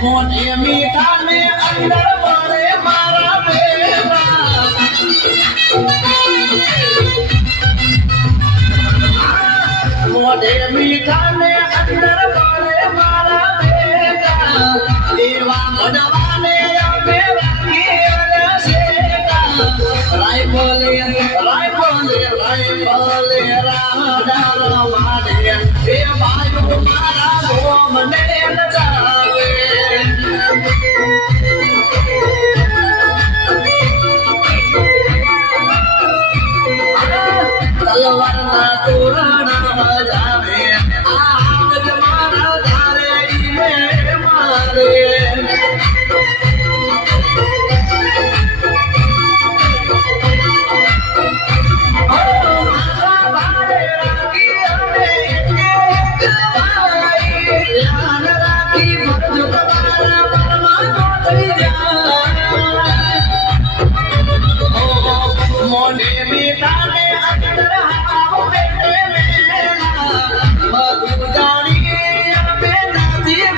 મોઢે મીઠા ને અંદર વળે મારા બેલા મોઢે મીઠા ને અંદર વળે મારા બેલા એવા મનવાને અમે રાખી રાયફલે રાડા મારે એ બાયો મારા ગોમને લજાવે તલવારના તોરણા જાવે આજ મારા ધારે ઈમે મારે